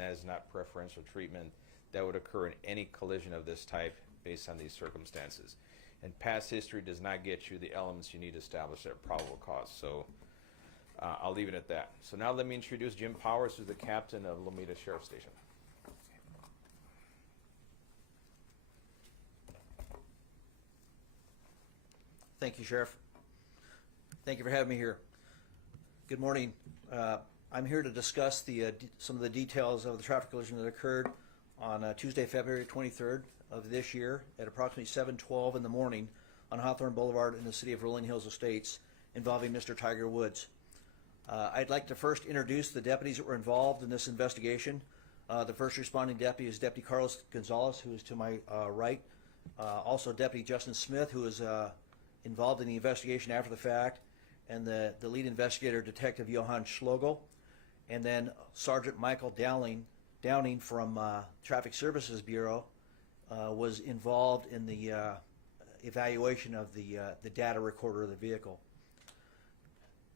that is not preferential treatment that would occur in any collision of this type based on these circumstances. And past history does not get you the elements you need to establish that probable cause. So I'll leave it at that. So now let me introduce Jim Powers, who's the captain of Lomita Sheriff Station. Thank you, Sheriff. Thank you for having me here. Good morning. I'm here to discuss some of the details of the traffic collision that occurred on Tuesday, February 23rd of this year at approximately 7:12 in the morning on Hawthorne Boulevard in the city of Rolling Hills Estates involving Mr. Tiger Woods. I'd like to first introduce the deputies that were involved in this investigation. The first responding deputy is Deputy Carlos Gonzalez, who is to my right. Also Deputy Justin Smith, who is involved in the investigation after the fact, and the lead investigator, Detective Johann Schlogel, and then Sergeant Michael Downing from Traffic Services Bureau was involved in the evaluation of the data recorder of the vehicle.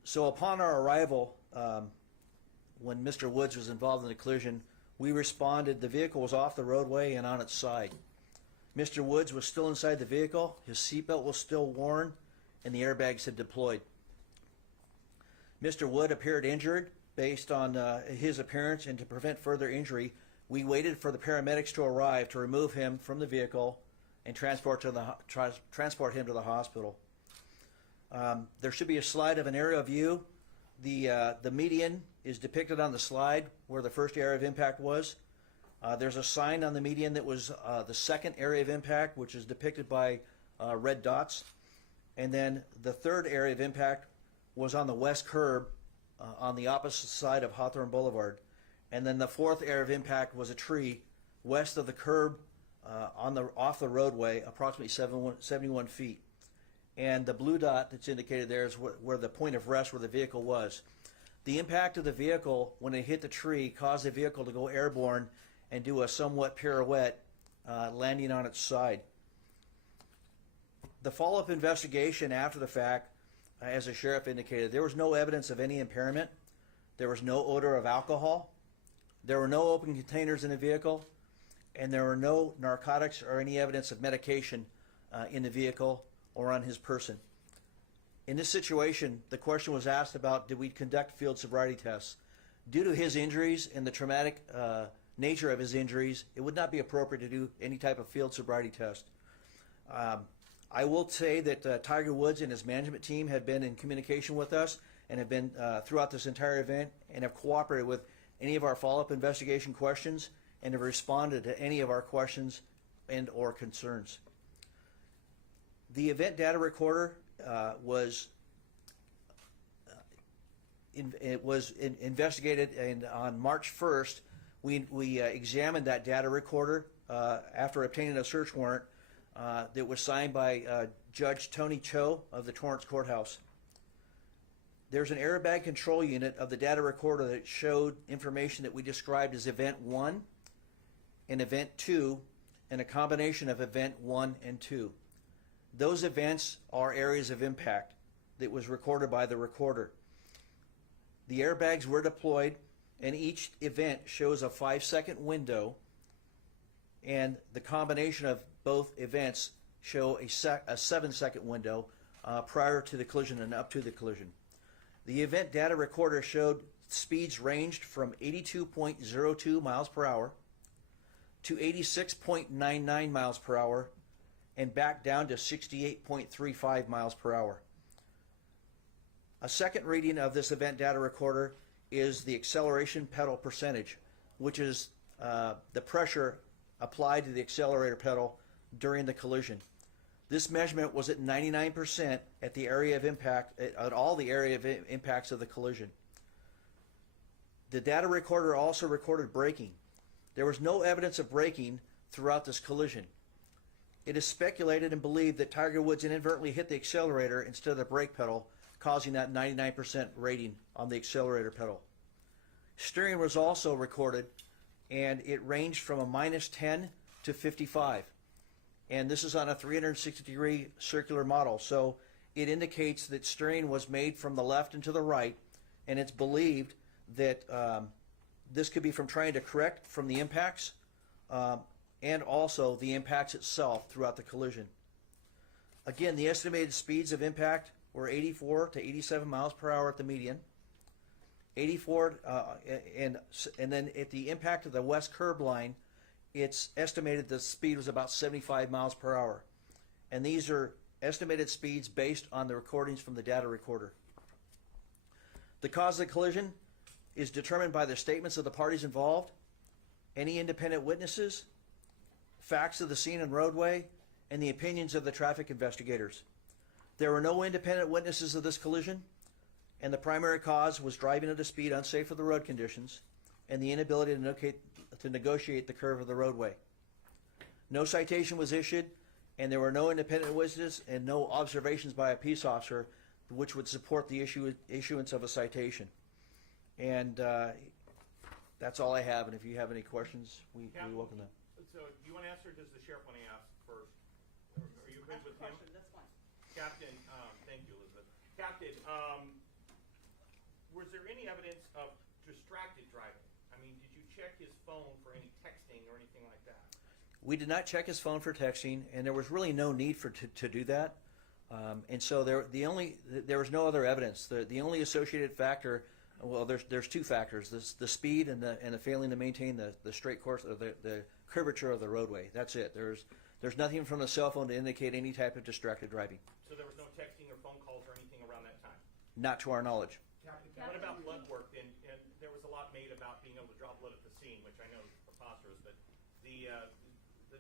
So upon our arrival, when Mr. Woods was involved in the collision, we responded. The vehicle was off the roadway and on its side. Mr. Woods was still inside the vehicle, his seatbelt was still worn, and the airbags had deployed. Mr. Wood appeared injured based on his appearance, and to prevent further injury, we waited for the paramedics to arrive to remove him from the vehicle and transport him to the hospital. There should be a slide of an aerial view. The median is depicted on the slide where the first area of impact was. There's a sign on the median that was the second area of impact, which is depicted by red dots. And then the third area of impact was on the west curb on the opposite side of Hawthorne Boulevard. And then the fourth area of impact was a tree west of the curb off the roadway, approximately 71 feet. And the blue dot that's indicated there is where the point of rest where the vehicle was. The impact of the vehicle when it hit the tree caused the vehicle to go airborne and do a somewhat pirouette, landing on its side. The follow-up investigation after the fact, as the sheriff indicated, there was no evidence of any impairment. There was no odor of alcohol. There were no open containers in the vehicle, and there were no narcotics or any evidence of medication in the vehicle or on his person. In this situation, the question was asked about, did we conduct field sobriety tests? Due to his injuries and the traumatic nature of his injuries, it would not be appropriate to do any type of field sobriety test. I will say that Tiger Woods and his management team have been in communication with us and have been throughout this entire event and have cooperated with any of our follow-up investigation questions and have responded to any of our questions and or concerns. The event data recorder was investigated, and on March 1st, we examined that data recorder after obtaining a search warrant that was signed by Judge Tony Cho of the Torrance Courthouse. There's an airbag control unit of the data recorder that showed information that we described as Event 1 and Event 2, and a combination of Event 1 and 2. Those events are areas of impact that was recorded by the recorder. The airbags were deployed, and each event shows a 5-second window, and the combination of both events show a 7-second window prior to the collision and up to the collision. The event data recorder showed speeds ranged from 82.02 miles per hour to 86.99 miles per hour and back down to 68.35 miles per hour. A second reading of this event data recorder is the acceleration pedal percentage, which is the pressure applied to the accelerator pedal during the collision. This measurement was at 99% at the area of impact, at all the area of impacts of the collision. The data recorder also recorded braking. There was no evidence of braking throughout this collision. It is speculated and believed that Tiger Woods inadvertently hit the accelerator instead of the brake pedal, causing that 99% rating on the accelerator pedal. Steering was also recorded, and it ranged from a -10 to 55. And this is on a 360-degree circular model, so it indicates that steering was made from the left and to the right, and it's believed that This could be from trying to correct from the impacts and also the impacts itself throughout the collision. Again, the estimated speeds of impact were 84 to 87 miles per hour at the median. 84, and then at the impact of the west curb line, it's estimated the speed was about 75 miles per hour. And these are estimated speeds based on the recordings from the data recorder. The cause of the collision is determined by the statements of the parties involved, any independent witnesses, facts of the scene and roadway, and the opinions of the traffic investigators. There were no independent witnesses of this collision, and the primary cause was driving at a speed unsafe for the road conditions and the inability to negotiate the curve of the roadway. No citation was issued, and there were no independent witnesses and no observations by a peace officer which would support the issuance of a citation. And that's all I have, and if you have any questions, we welcome them. So do you want to answer, or does the sheriff want to ask first? Are you good with him? That's fine. Captain, thank you, Elizabeth. Captain, was there any evidence of distracted driving? I mean, did you check his phone for any texting or anything like that? We did not check his phone for texting, and there was really no need to do that. And so there was no other evidence. The only associated factor, well, there's two factors: the speed and the failing to maintain the straight course of the curvature of the roadway. That's it. There's nothing from the cell phone to indicate any type of distracted driving. So there was no texting or phone calls or anything around that time? Not to our knowledge. What about blood work then? And there was a lot made about being able to draw blood at the scene, which I know is preposterous, but the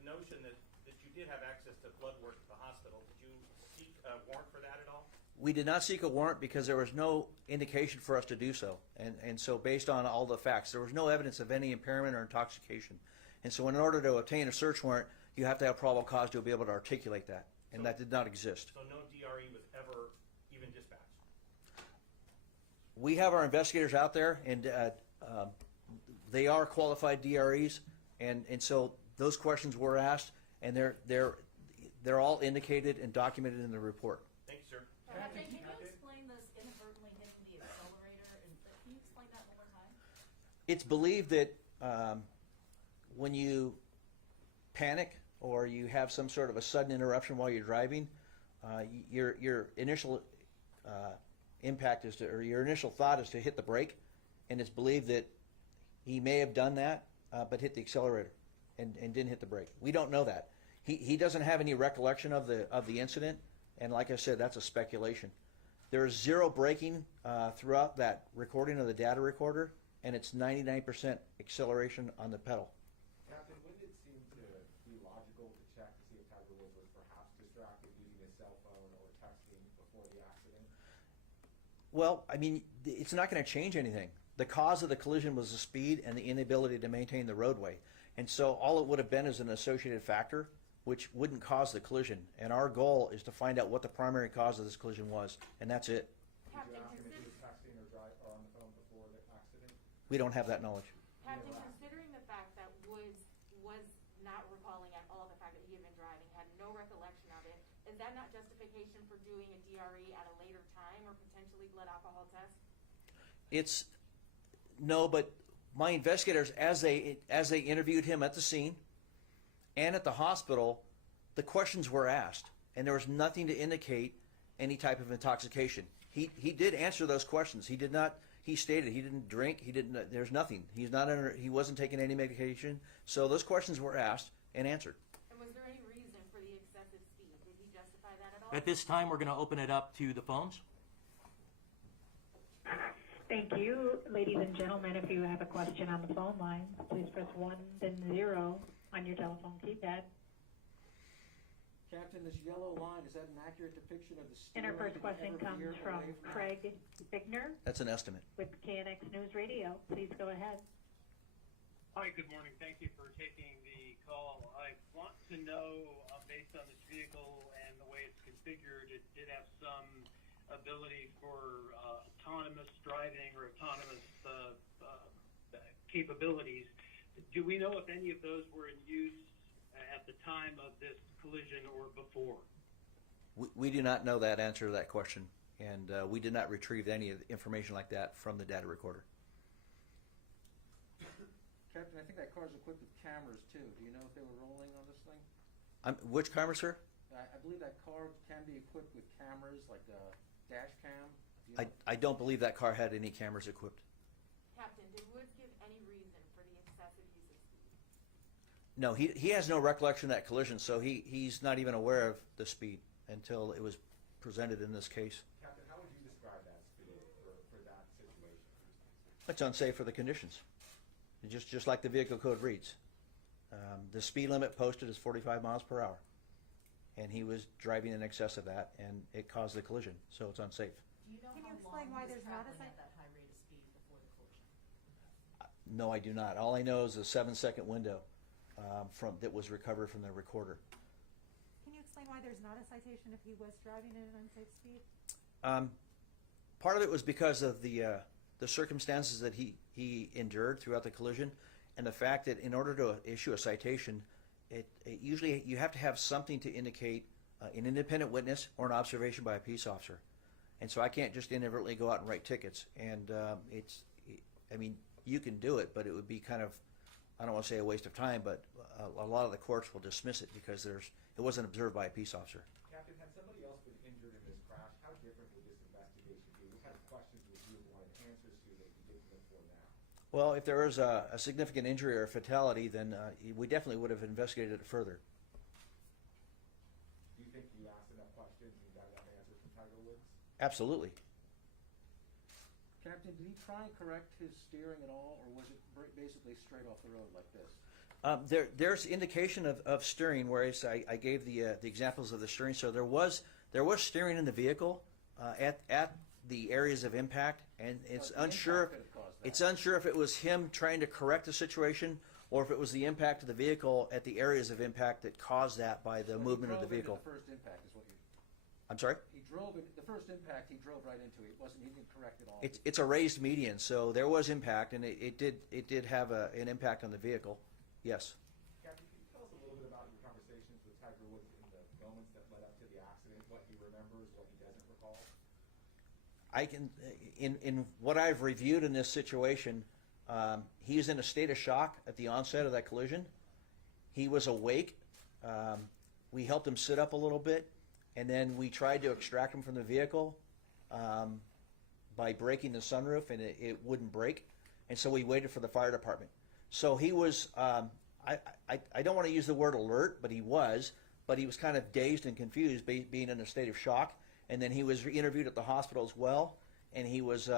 notion that you did have access to blood work at the hospital, did you seek a warrant for that at all? We did not seek a warrant because there was no indication for us to do so. And so based on all the facts, there was no evidence of any impairment or intoxication. And so in order to obtain a search warrant, you have to have probable cause to be able to articulate that. And that did not exist. So no DRE was ever even dispatched? We have our investigators out there, and they are qualified DREs, and so those questions were asked, and they're all indicated and documented in the report. Thank you, sir. Captain, can you explain this inadvertently hitting the accelerator? Can you explain that one more time? It's believed that when you panic or you have some sort of a sudden interruption while you're driving, your initial impact is or your initial thought is to hit the brake, and it's believed that he may have done that, but hit the accelerator and didn't hit the brake. We don't know that. He doesn't have any recollection of the incident, and like I said, that's a speculation. There is zero braking throughout that recording of the data recorder, and it's 99% acceleration on the pedal. Captain, wouldn't it seem to be logical to check to see if Tiger Woods was perhaps distracted using his cell phone or texting before the accident? Well, I mean, it's not going to change anything. The cause of the collision was the speed and the inability to maintain the roadway. And so all it would have been is an associated factor, which wouldn't cause the collision. And our goal is to find out what the primary cause of this collision was, and that's it. Captain, Did you ask him if he was texting or on the phone before the accident? We don't have that knowledge. Captain, considering the fact that Woods was not recalling at all the fact that he had been driving, had no recollection of it, is that not justification for doing a DRE at a later time or potentially blood alcohol test? No, but my investigators, as they interviewed him at the scene and at the hospital, the questions were asked, and there was nothing to indicate any type of intoxication. He did answer those questions. He did not. He stated he didn't drink. He didn't. There's nothing. He's not. He wasn't taking any medication. So those questions were asked and answered. And was there any reason for the excessive speed? Did he justify that at all? At this time, we're going to open it up to the phones. Thank you. Ladies and gentlemen, if you have a question on the phone lines, please press 1, then 0 on your telephone keypad. Captain, this yellow line, is that an accurate depiction of the And our first question comes from Craig Bigner That's an estimate. with KNX News Radio. Please go ahead. Hi, good morning. Thank you for taking the call. I want to know, based on this vehicle and the way it's configured, it did have some ability for autonomous driving or autonomous capabilities. Do we know if any of those were in use at the time of this collision or before? We do not know that answer to that question, and we did not retrieve any information like that from the data recorder. Captain, I think that car's equipped with cameras too. Do you know if they were rolling on this thing? Which camera, sir? I believe that car can be equipped with cameras, like a dash cam. Do you know? I don't believe that car had any cameras equipped. Captain, did Woods give any reason for the excessive use of speed? No, he has no recollection of that collision, so he's not even aware of the speed until it was presented in this case. Captain, how would you describe that speed for that situation? It's unsafe for the conditions. Just like the vehicle code reads. The speed limit posted is 45 miles per hour. And he was driving in excess of that, and it caused the collision, so it's unsafe. Do you know Can you how explain long why he was there's not a traveling sign- at that high rate of speed before the collision? No, I do not. All I know is the 7-second window that was recovered from the recorder. Can you explain why there's not a citation if he was driving at an unsafe speed? Part of it was because of the circumstances that he endured throughout the collision, and the fact that in order to issue a citation, it usually you have to have something to indicate an independent witness or an observation by a peace officer. And so I can't just inadvertently go out and write tickets. And I mean, you can do it, but it would be kind of, I don't want to say a waste of time, but a lot of the courts will dismiss it because it wasn't observed by a peace officer. Captain, had somebody else been injured in this crash, how different would this investigation be? What kind of questions would you have wanted answers to that you didn't before now? Well, if there was a significant injury or a fatality, then we definitely would have investigated it further. Do you think you asked enough questions and got enough answers from Tiger Woods? Absolutely. Captain, did he try and correct his steering at all, or was it basically straight off the road like this? There's indication of steering, whereas I gave the examples of the steering. So there was steering in the vehicle at the areas of impact, and it's the unsure. impact could have caused that. It's unsure if it was him trying to correct the situation, or if it was the impact of the vehicle at the areas of impact that caused that by the So he movement of the drove into vehicle. The first impact is what you. I'm sorry. He drove in the first impact. He drove right into it. He didn't correct at all. It's a raised median, so there was impact, and it did have an impact on the vehicle. Yes. Captain, can you tell us a little bit about your conversations with Tiger Woods in the moments that led up to the accident, what he remembers, what he doesn't recall? I can, in what I've reviewed in this situation, he is in a state of shock at the onset of that collision. He was awake. We helped him sit up a little bit, and then we tried to extract him from the vehicle by breaking the sunroof, and it wouldn't break. And so we waited for the fire department. So he was, I don't want to use the word alert, but he was kind of dazed and confused, being in a state of shock. And then he was interviewed at the hospital as well, and he was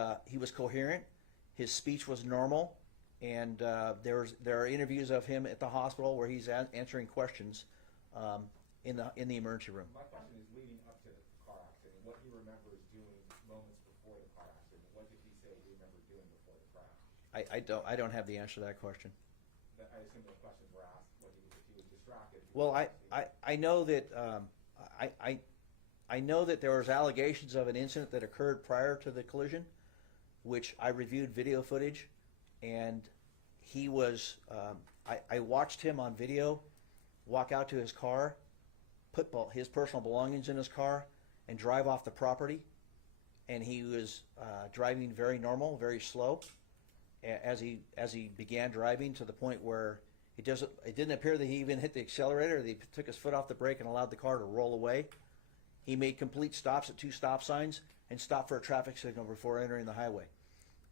coherent. His speech was normal, and there are interviews of him at the hospital where he's answering questions in the emergency room. My question is leading up to the car accident, what he remembers doing moments before the car accident. What did he say he remembered doing before the crash? I don't have the answer to that question. I assume the questions were asked, if he was distracted. Well, I know that I know that there was allegations of an incident that occurred prior to the collision, which I reviewed video footage, and he was. I watched him on video walk out to his car, put his personal belongings in his car, and drive off the property. And he was driving very normal, very slow, as he began driving, to the point where it didn't appear that he even hit the accelerator. He took his foot off the brake and allowed the car to roll away. He made complete stops at 2 stop signs and stopped for a traffic signal before entering the highway.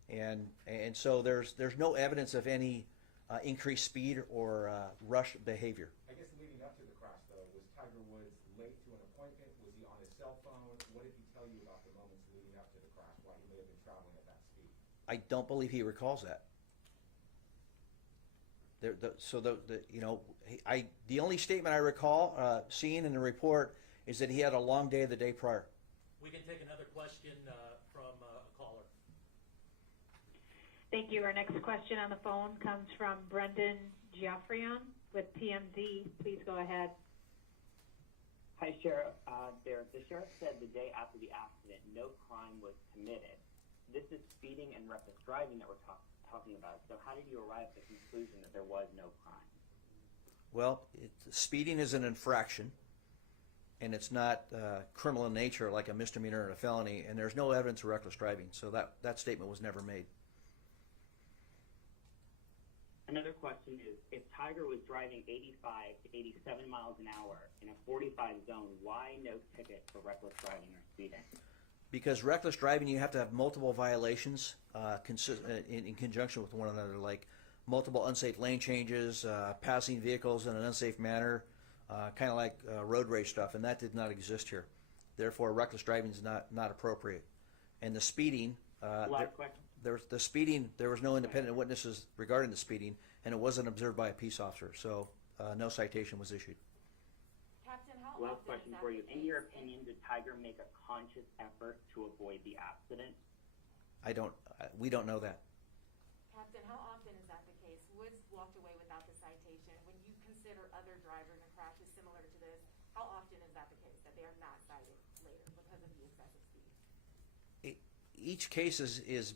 And so there's no evidence of any increased speed or rush behavior. I guess leading up to the crash, though, was Tiger Woods late to an appointment? Was he on his cell phone? What did he tell you about the moments leading up to the crash, why he may have been traveling at that speed? I don't believe he recalls that. The only statement I recall seeing in the report is that he had a long day the day prior. We can take another question from a caller. Thank you. Our next question on the phone comes from Brendan Geoffrion with TMZ. Please go ahead. Hi, Sheriff. The sheriff said the day after the accident, no crime was committed. This is speeding and reckless driving that we're talking about. So how did you arrive at the conclusion that there was no crime? Well, speeding is an infraction, and it's not criminal in nature like a misdemeanor or a felony, and there's no evidence of reckless driving. So that statement was never made. Another question is, if Tiger was driving 85 to 87 miles an hour in a 45 zone, why no ticket for reckless driving or speeding? Because reckless driving, you have to have multiple violations in conjunction with one another, like multiple unsafe lane changes, passing vehicles in an unsafe manner, kind of like road rage stuff, and that did not exist here. Therefore, reckless driving is not appropriate. And the speeding, Last question. there was no independent witnesses regarding the speeding, and it wasn't observed by a peace officer, so no citation was issued. Captain, how Last often question is that for the you. In case? your opinion, did Tiger make a conscious effort to avoid the accident? We don't know that. Captain, how often is that the case? Woods walked away without the citation. When you consider other drivers and crashes similar to this, how often is that the case, that they are not cited later because of the excessive speed? Each case is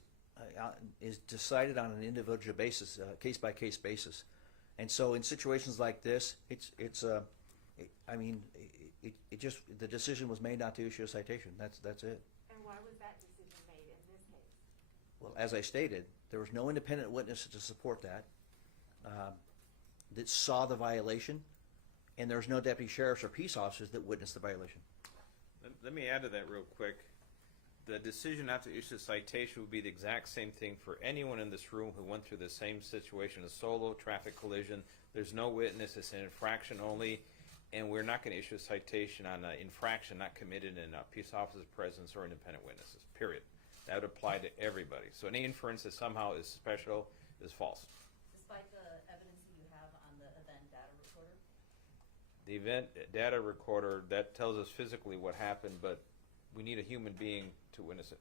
decided on an individual basis, case by case basis, and so in situations like this, the decision was made not to issue a citation. That's it. And why was that decision made in this case? Well, as I stated, there was no independent witness to support that saw the violation, and there's no deputy sheriffs or peace officers that witnessed the violation. Let me add to that real quick. The decision not to issue a citation would be the exact same thing for anyone in this room who went through the same situation, a solo traffic collision. There's no witness, it's an infraction only, and we're not going to issue a citation on an infraction not committed in a peace officer's presence or independent witnesses, period. That would apply to everybody. So any inference that somehow is special is false. Despite the evidence that you have on the event data recorder? The event data recorder, that tells us physically what happened, but we need a human being to witness it.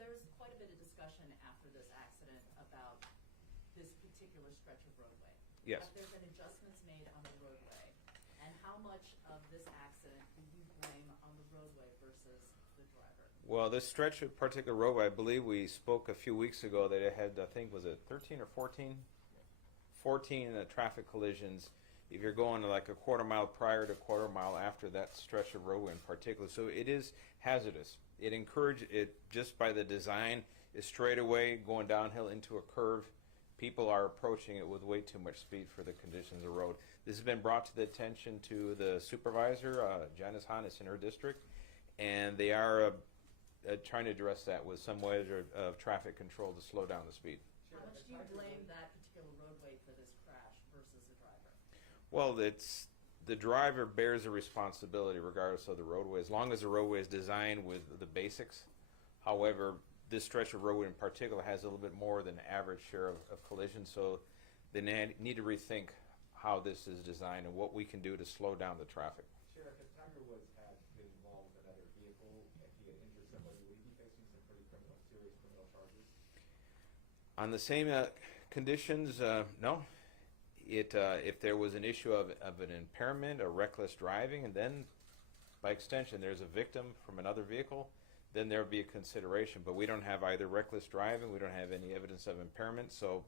There was quite a bit of discussion after this accident about this particular stretch of roadway. Yes. Have there been adjustments made on the roadway? And how much of this accident do you blame on the roadway versus the driver? Well, this stretch of particular roadway, I believe we spoke a few weeks ago that it had, I think, was it 13 or 14? 14 traffic collisions. If you're going like a quarter mile prior to a quarter mile after that stretch of roadway in particular. So it is hazardous. It encourages it just by the design is straight away going downhill into a curve. People are approaching it with way too much speed for the conditions of the road. This has been brought to the attention to the supervisor, Janice Hahn, is in her district, and they are trying to address that with some ways of traffic control to slow down the speed. How much do you blame that particular roadway for this crash versus the driver? Well, it's the driver bears a responsibility regardless of the roadway, as long as the roadway is designed with the basics. However, this stretch of roadway in particular has a little bit more than average share of collisions, so they need to rethink how this is designed and what we can do to slow down the traffic. Sheriff, if Tiger Woods had been involved with another vehicle, if he had injured somebody, would he be facing some pretty serious criminal charges? On the same conditions, no. If there was an issue of an impairment or reckless driving, and then by extension there's a victim from another vehicle, then there would be a consideration. But we don't have either reckless driving, we don't have any evidence of impairment, so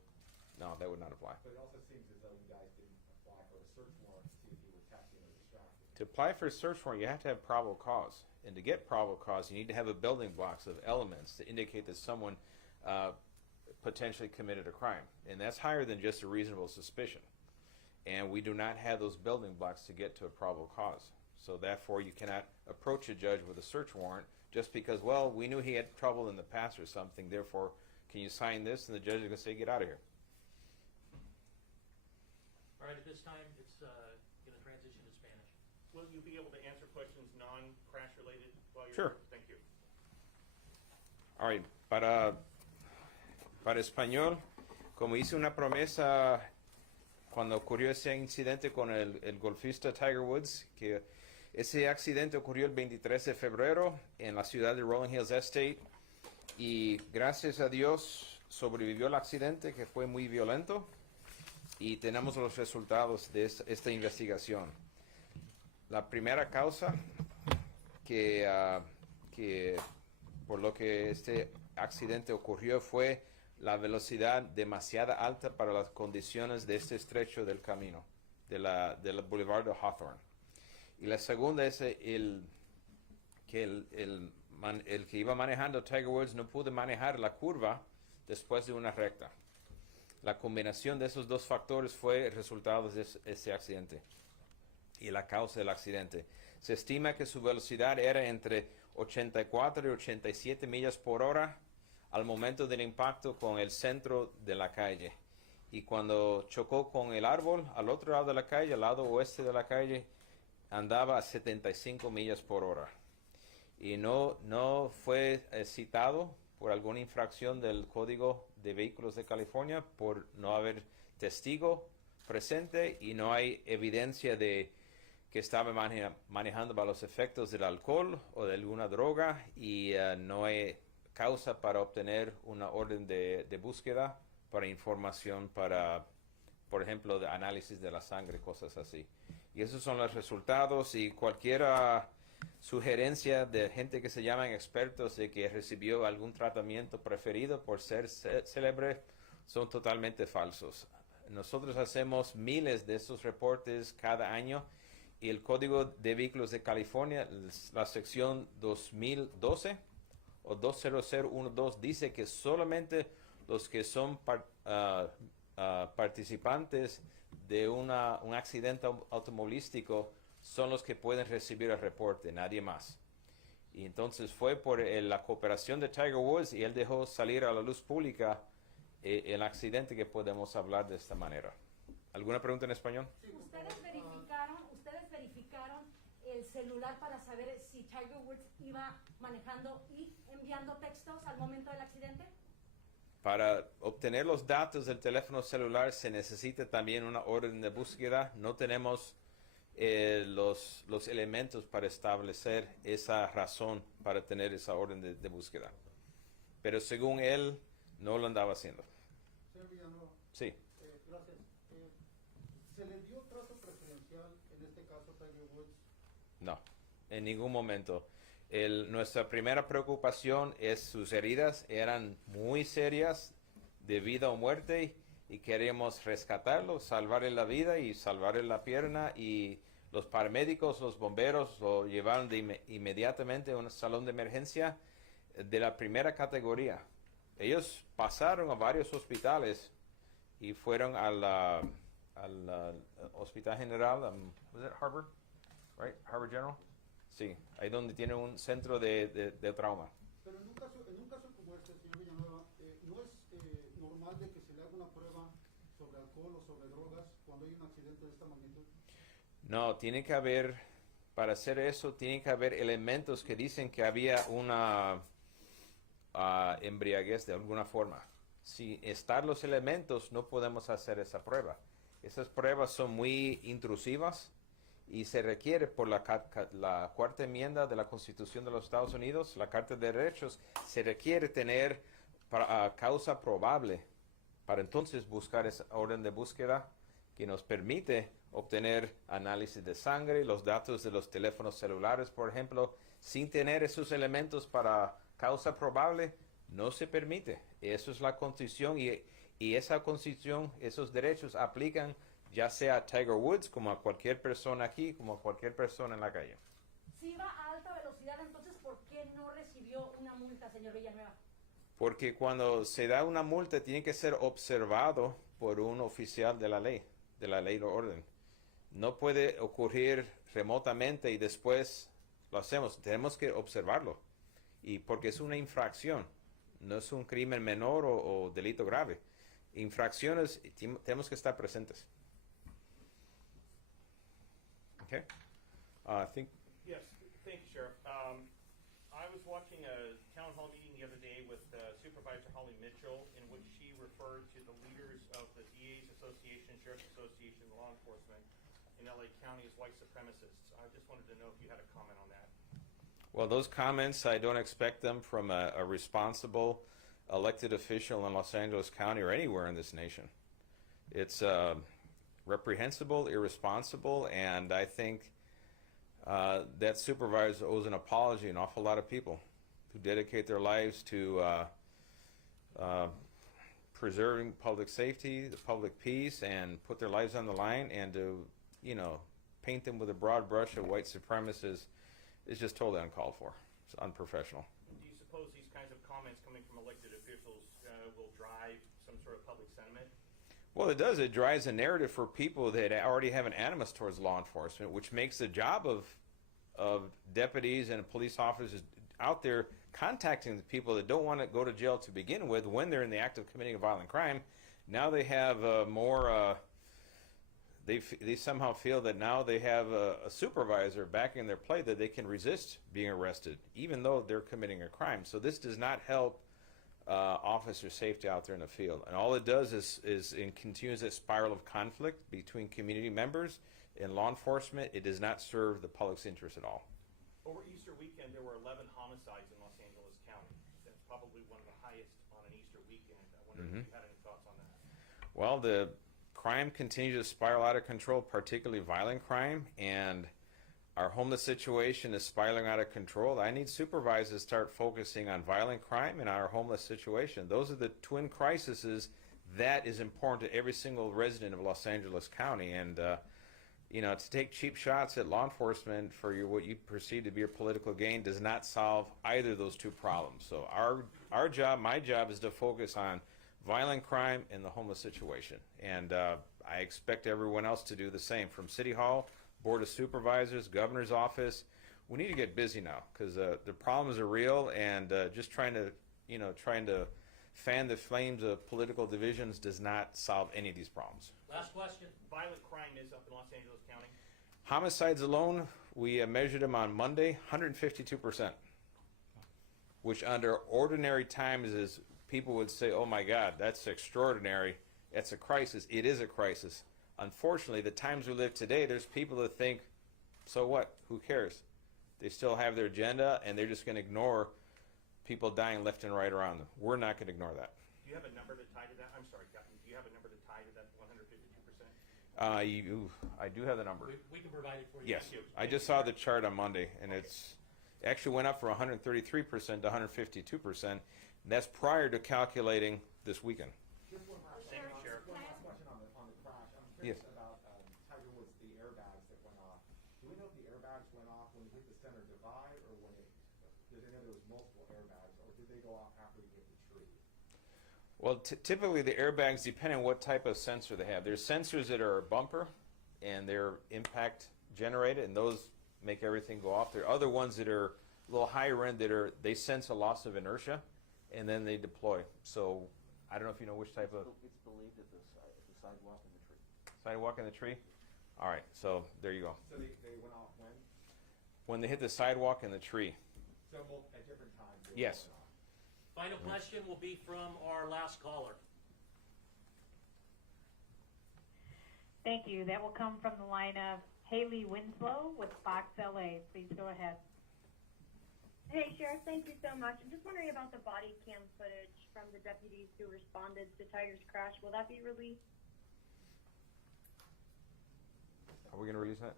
no, that would not apply. But it also seems as though you guys didn't apply for a search warrant to see if he was texting or distracted. To apply for a search warrant, you have to have probable cause. And to get probable cause, you need to have a building blocks of elements to indicate that someone potentially committed a crime. And that's higher than just a reasonable suspicion. And we do not have those building blocks to get to a probable cause. So therefore, you cannot approach a judge with a search warrant just because, well, we knew he had trouble in the past or something, therefore, can you sign this? And the judge is going to say, get out of here. All right, at this time, it's going to transition to Spanish. Will you be able to answer questions non-crash related while you're Sure. here? Thank you. All right, para español, como hice una promesa cuando ocurrió ese incidente con el golfista Tiger Woods, que ese accidente ocurrió el 23 de febrero en la ciudad de Rolling Hills Estate, y gracias a Dios sobrevivió el accidente, que fue muy violento, y tenemos los resultados de esta investigación. La primera causa que por lo que este accidente ocurrió fue la velocidad demasiado alta para las condiciones de este estrecho del camino, del Boulevard de Hawthorne. Y la segunda es el que iba manejando Tiger Woods no pudo manejar la curva después de una recta. La combinación de esos dos factores fue el resultado de ese accidente y la causa del accidente. Se estima que su velocidad era entre 84 y 87 millas por hora al momento del impacto con el centro de la calle. Y cuando chocó con el árbol al otro lado de la calle, al lado oeste de la calle, andaba a 75 millas por hora. Y no fue citado por alguna infracción del Código de Vehículos de California por no haber testigo presente y no hay evidencia de que estaba manejando bajo los efectos del alcohol o de alguna droga y no hay causa para obtener una orden de búsqueda para información para, por ejemplo, de análisis de la sangre, cosas así. Y esos son los resultados y cualquier sugerencia de gente que se llaman expertos de que recibió algún tratamiento preferido por ser célebre son totalmente falsos. Nosotros hacemos miles de estos reportes cada año y el Código de Vehículos de California, la sección 2012 o 20012 dice que solamente los que son participantes de un accidente automovilístico son los que pueden recibir el reporte, nadie más. Y entonces fue por la cooperación de Tiger Woods y él dejó salir a la luz pública el accidente que podemos hablar de esta manera. ¿Alguna pregunta en español? ¿Ustedes verificaron el celular para saber si Tiger Woods iba manejando y enviando textos al momento del accidente? Para obtener los datos del teléfono celular se necesita también una orden de búsqueda. No tenemos los elementos para establecer esa razón para tener esa orden de búsqueda. Pero según él, no lo andaba haciendo. Señor Villanueva. Sí. Gracias. ¿Se le dio trato preferencial en este caso a Tiger Woods? No, en ningún momento. Nuestra primera preocupación es sus heridas eran muy serias de vida o muerte y queríamos rescatarlo, salvarle la vida y salvarle la pierna y los paramédicos, los bomberos lo llevaron inmediatamente a un salón de emergencia de la primera categoría. Ellos pasaron a varios hospitales y fueron al Hospital General, was it Harvard? Right? Harvard General? Sí, ahí donde tiene un centro de trauma. Pero en un caso como este, señor Villanueva, ¿no es normal de que se le haga una prueba sobre alcohol o sobre drogas cuando hay un accidente de esta magnitud? No, tiene que haber, para hacer eso, tiene que haber elementos que dicen que había una embriaguez de alguna forma. Si están los elementos, no podemos hacer esa prueba. Esas pruebas son muy intrusivas y se requiere por la cuarta enmienda de la Constitución de los Estados Unidos, la Carta de Derechos, se requiere tener causa probable para entonces buscar esa orden de búsqueda que nos permite obtener análisis de sangre, los datos de los teléfonos celulares, por ejemplo. Sin tener esos elementos para causa probable, no se permite. Eso es la Constitución y esa Constitución, esos derechos aplican ya sea a Tiger Woods, como a cualquier persona aquí, como a cualquier persona en la calle. Si iba a alta velocidad, entonces, ¿por qué no recibió una multa, señor Villanueva? Porque cuando se da una multa, tiene que ser observado por un oficial de la ley o orden. No puede ocurrir remotamente y después lo hacemos. Tenemos que observarlo. Y porque es una infracción, no es un crimen menor o delito grave. Infracciones, tenemos que estar presentes. Okay. I think. Yes, thank you, Sheriff. I was watching a town hall meeting the other day with Supervisor Holly Mitchell, in which she referred to the leaders of the DA's Association, Sheriff's Association, law enforcement in LA County as white supremacists. I just wanted to know if you had a comment on that. Well, those comments, I don't expect them from a responsible elected official in Los Angeles County or anywhere in this nation. It's reprehensible, irresponsible, and I think that supervisor owes an apology to an awful lot of people who dedicate their lives to preserving public safety, the public peace, and put their lives on the line, and to, paint them with a broad brush of white supremacists is just totally uncalled for. It's unprofessional. Do you suppose these kinds of comments coming from elected officials will drive some sort of public sentiment? Well, it does. It drives a narrative for people that already have an animus towards law enforcement, which makes the job of deputies and police officers out there contacting the people that don't want to go to jail to begin with when they're in the act of committing a violent crime. Now they have more. They somehow feel that now they have a supervisor backing their play that they can resist being arrested, even though they're committing a crime. So this does not help officer safety out there in the field. And all it does is it continues that spiral of conflict between community members and law enforcement. It does not serve the public's interest at all. Over Easter weekend, there were 11 homicides in Los Angeles County. That's probably one of the highest on an Easter weekend. I wonder if you had any thoughts on that. Well, the crime continues to spiral out of control, particularly violent crime, and our homeless situation is spiraling out of control. I need supervisors to start focusing on violent crime and our homeless situation. Those are the twin crises that is important to every single resident of Los Angeles County. And to take cheap shots at law enforcement for what you perceive to be your political gain does not solve either of those two problems. So our job, my job, is to focus on violent crime and the homeless situation. And I expect everyone else to do the same, from City Hall, Board of Supervisors, Governor's Office. We need to get busy now because the problems are real, and just trying to fan the flames of political divisions does not solve any of these problems. Last question. Violent crime is up in Los Angeles County. Homicides alone, we measured them on Monday, 152%, which under ordinary times is, people would say, oh my God, that's extraordinary. That's a crisis. It is a crisis. Unfortunately, the times we live today, there's people that think, so what? Who cares? They still have their agenda, and they're just going to ignore people dying left and right around them. We're not going to ignore that. Do you have a number to tie to that? I'm sorry, Captain. Do you have a number to tie to that 152%? I do have the number. We can provide it for you. Yes. I just saw the chart on Monday, and it actually went up from 133% to 152%. That's prior to calculating this weekend. Just one last Thank you, Sheriff. One last question on the crash. I'm curious Yes. about Tiger Woods, the airbags that went off. Do we know if the airbags went off when he hit the center divide, or when it? Because I know there was multiple airbags, or did they go off after he hit the tree? Well, typically the airbags depend on what type of sensor they have. There's sensors that are bumper, and they're impact generated, and those make everything go off. There are other ones that are a little higher end they sense a loss of inertia, and then they deploy. So I don't know if you know which type of... It's believed at the sidewalk in the tree. Sidewalk in the tree? All right, so there you go. So they went off when? When they hit the sidewalk in the tree. So at different times? They Yes. went off. Final question will be from our last caller. Thank you. That will come from the line of Haley Winslow with Fox LA. Please go ahead. Hey, Sheriff, thank you so much. I'm just wondering about the body cam footage from the deputies who responded to Tiger's crash. Will that be released? Are we going to release that?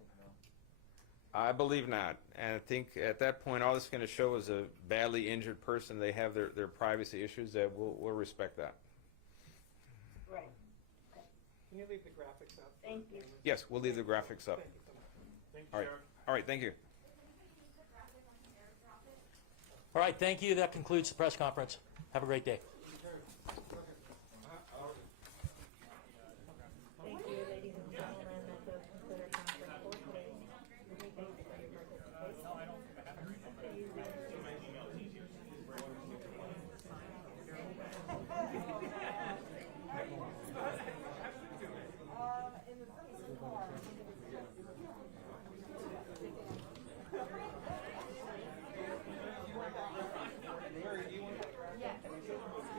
I believe not. And I think at that point, all it's going to show is a badly injured person. They have their privacy issues. That we'll respect that. Right. Can you leave the graphics up? Thank you. Yes, we'll leave the graphics up. Thank you so much. Thank you, All right. Sheriff. All right, thank you. All right, thank you. That concludes the press conference. Have a great day. Thank you, ladies and gentlemen. That does conclude our conference for today. Thank you for your participation.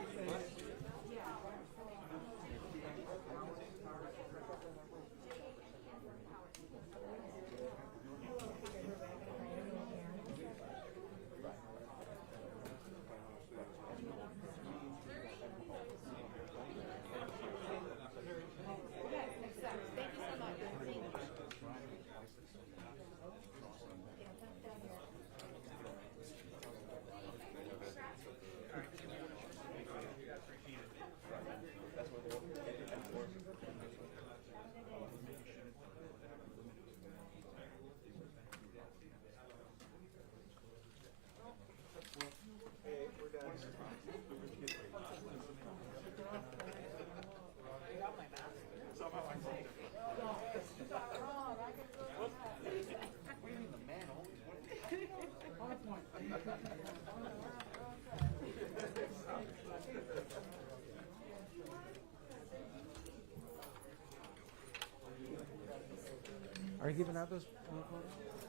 Are you giving out those photos?